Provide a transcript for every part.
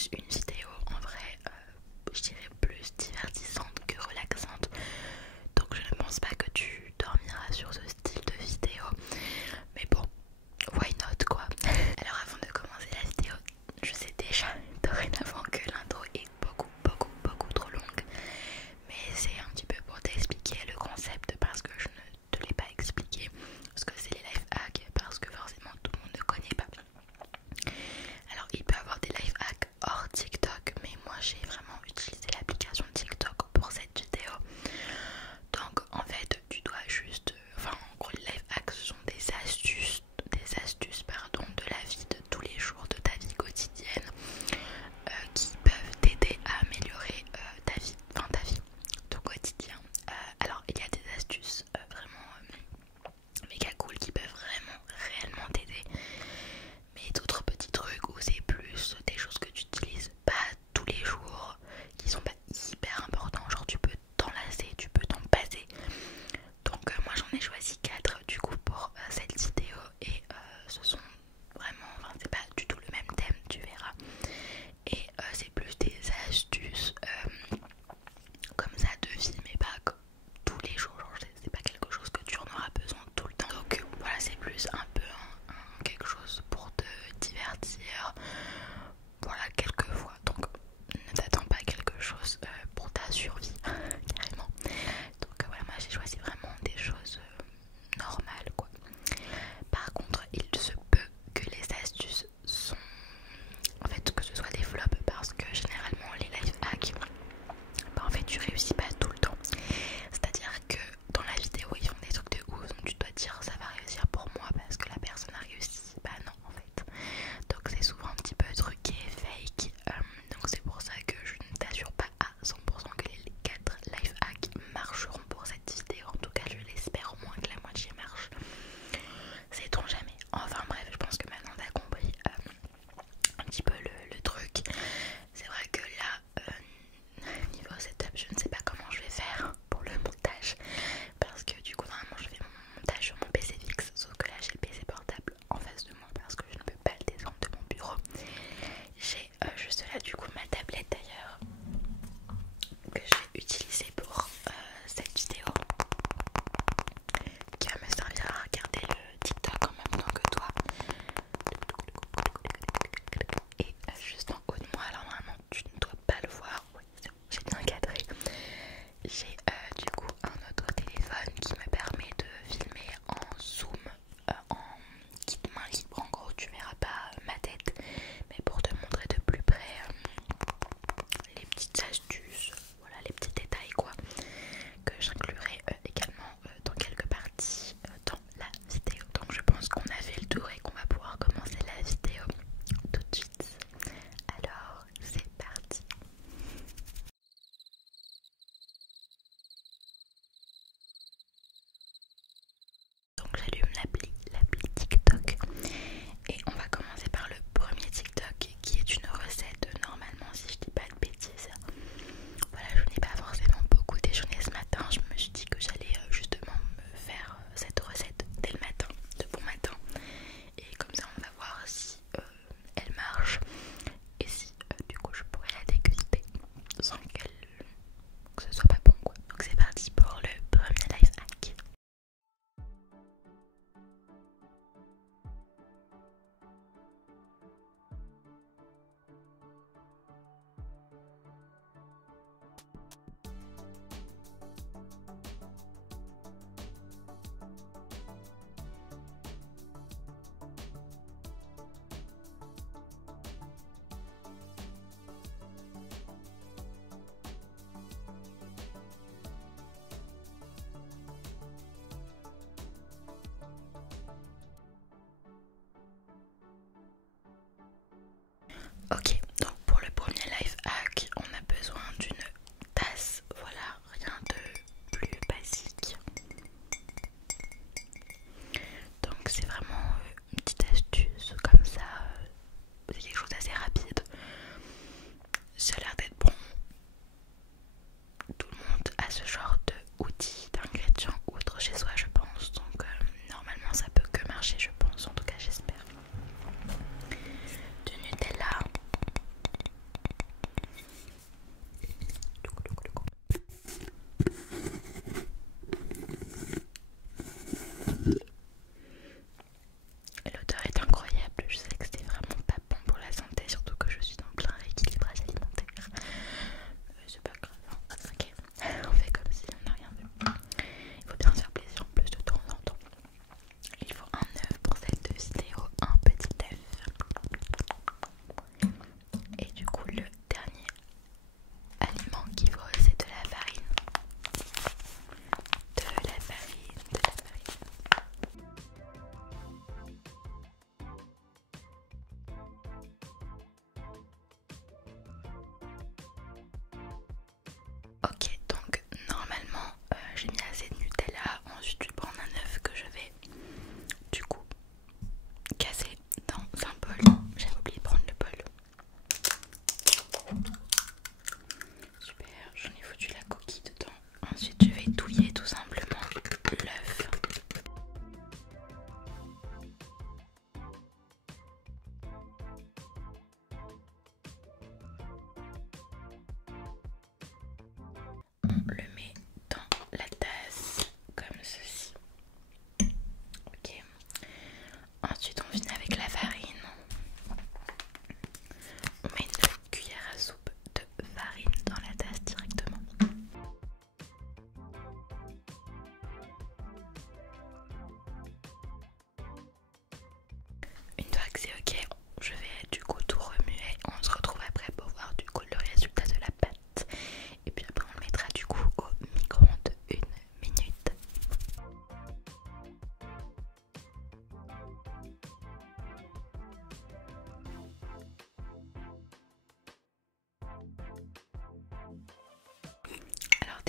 plus une vidéo en vrai, je dirais plus divertissante que relaxante. Donc je ne pense pas que tu dormiras sur ce style de vidéo. Mais bon, why not quoi. Alors avant de commencer la vidéo, je sais déjà dorénavant que l'intro est beaucoup trop longue. Mais c'est un petit peu pour t'expliquer le concept parce que je ne te l'ai pas expliqué. Ce que c'est les life hacks, parce que forcément tout le monde ne connaît pas. Alors il peut y avoir des life hacks hors TikTok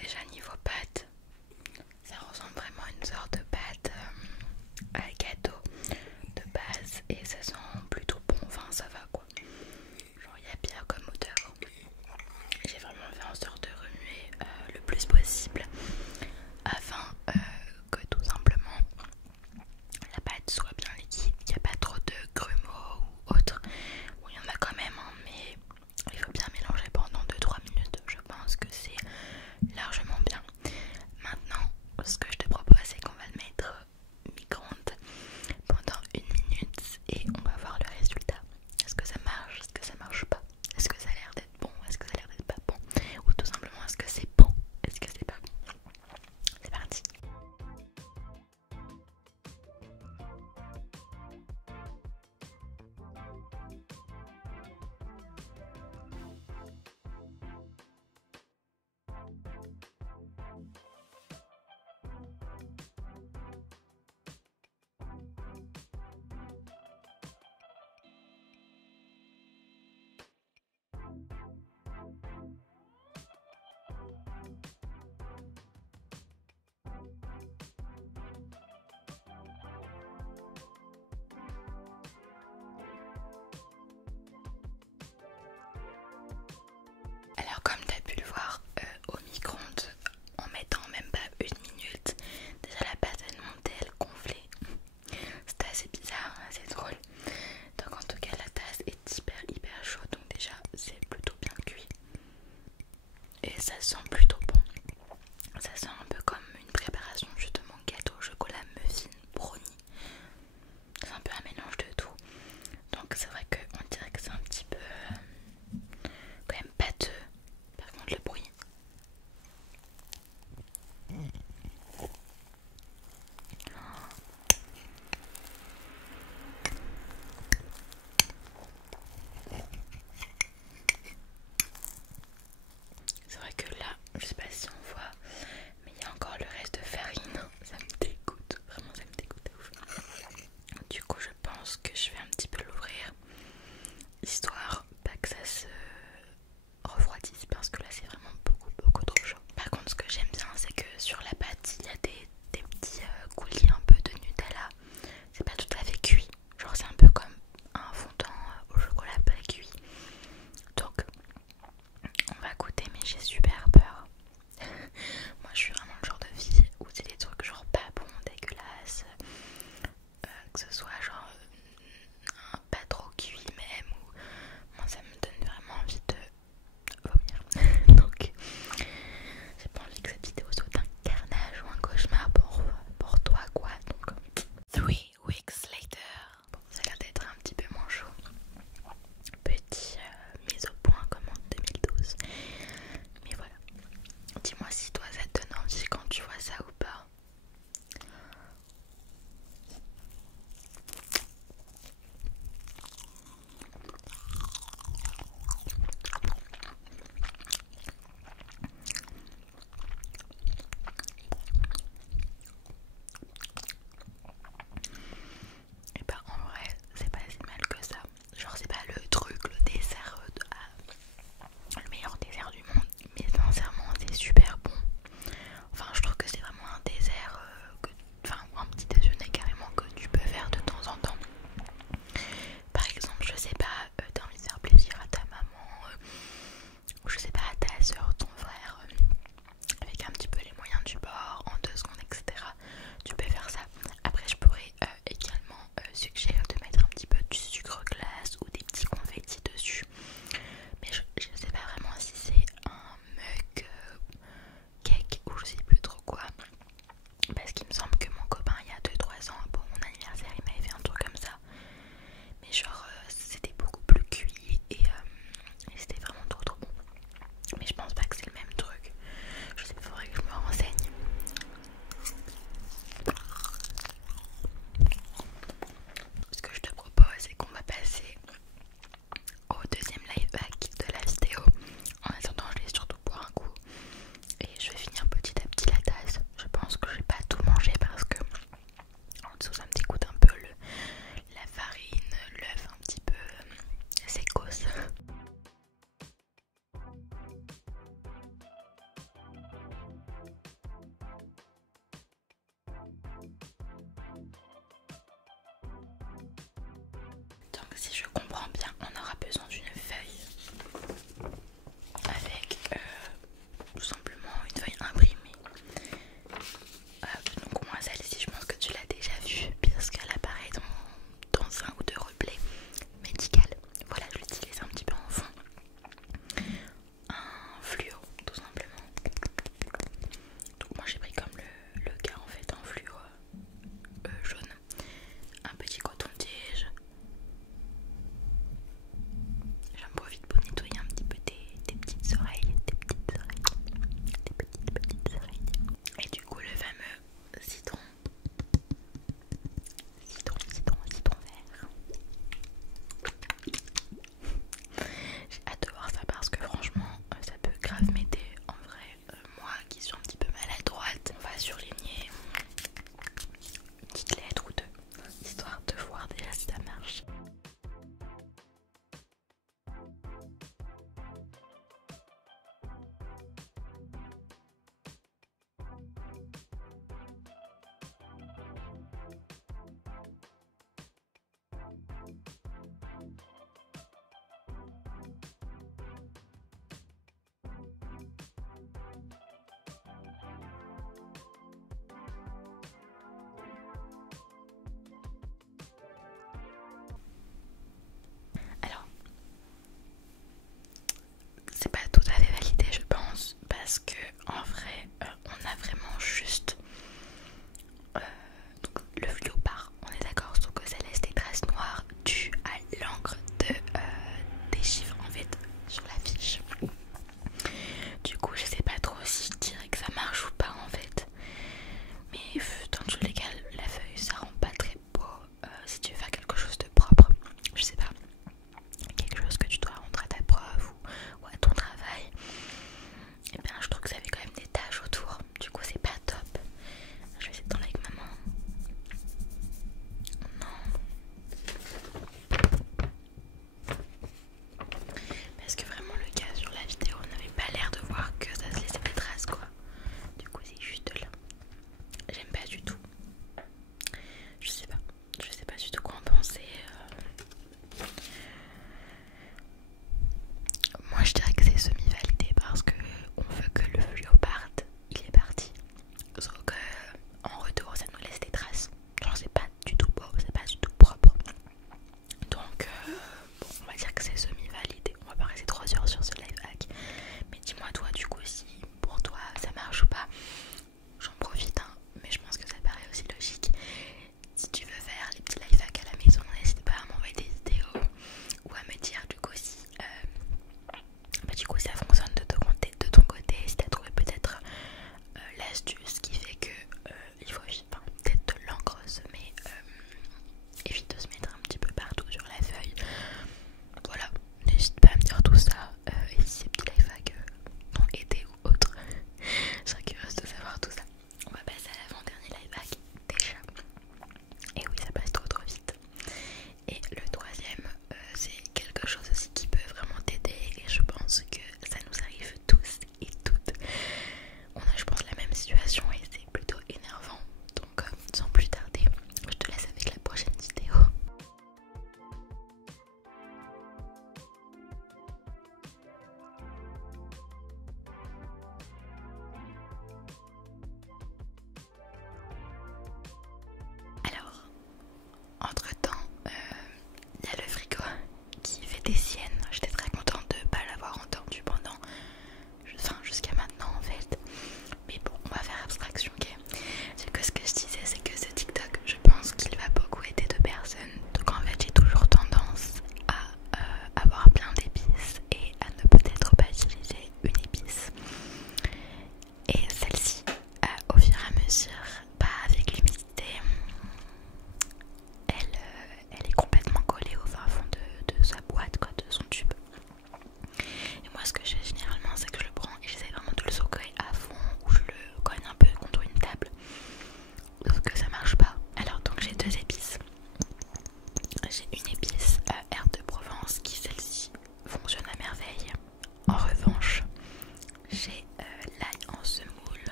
déjà niveau pâte, ça ressemble vraiment à une sorte de pâte à gâteau de base et ça sent plutôt bon, enfin ça va quoi. Genre il y a pire comme odeur. J'ai vraiment fait en sorte de remuer le plus possible afin que tout simplement la pâte soit bien liquide, qu'il n'y a pas trop de grumeaux ou autre. Bon, il y en a quand même, hein, mais il faut bien mélanger pendant 2-3 minutes. Je pense que c'est largement bien. Maintenant, ce que je te propose, c'est qu'on va le mettre au micro-ondes pendant 1 minute et on va voir le résultat. Est-ce que ça marche? Est-ce que ça marche pas? Est-ce que ça a l'air d'être bon? Est-ce que ça a l'air d'être pas bon? Ou tout simplement, est-ce que c'est bon? Est-ce que c'est pas bon? C'est parti! Alors comme tu as pu le voir au micro-ondes, en mettant même pas 1 minute, déjà la pâte elle montait, elle gonflait. C'était assez bizarre, assez drôle. Donc en tout cas la tasse est hyper chaude, donc déjà c'est plutôt bien cuit. Et ça sent plutôt bon. Ça sent un peu comme une préparation justement gâteau au chocolat, muffin, brownie. C'est un peu un mélange de tout. Donc c'est vrai qu'on dirait que c'est un petit peu quand même pâteux. Par contre le bruit. C'est vrai que là si je comprends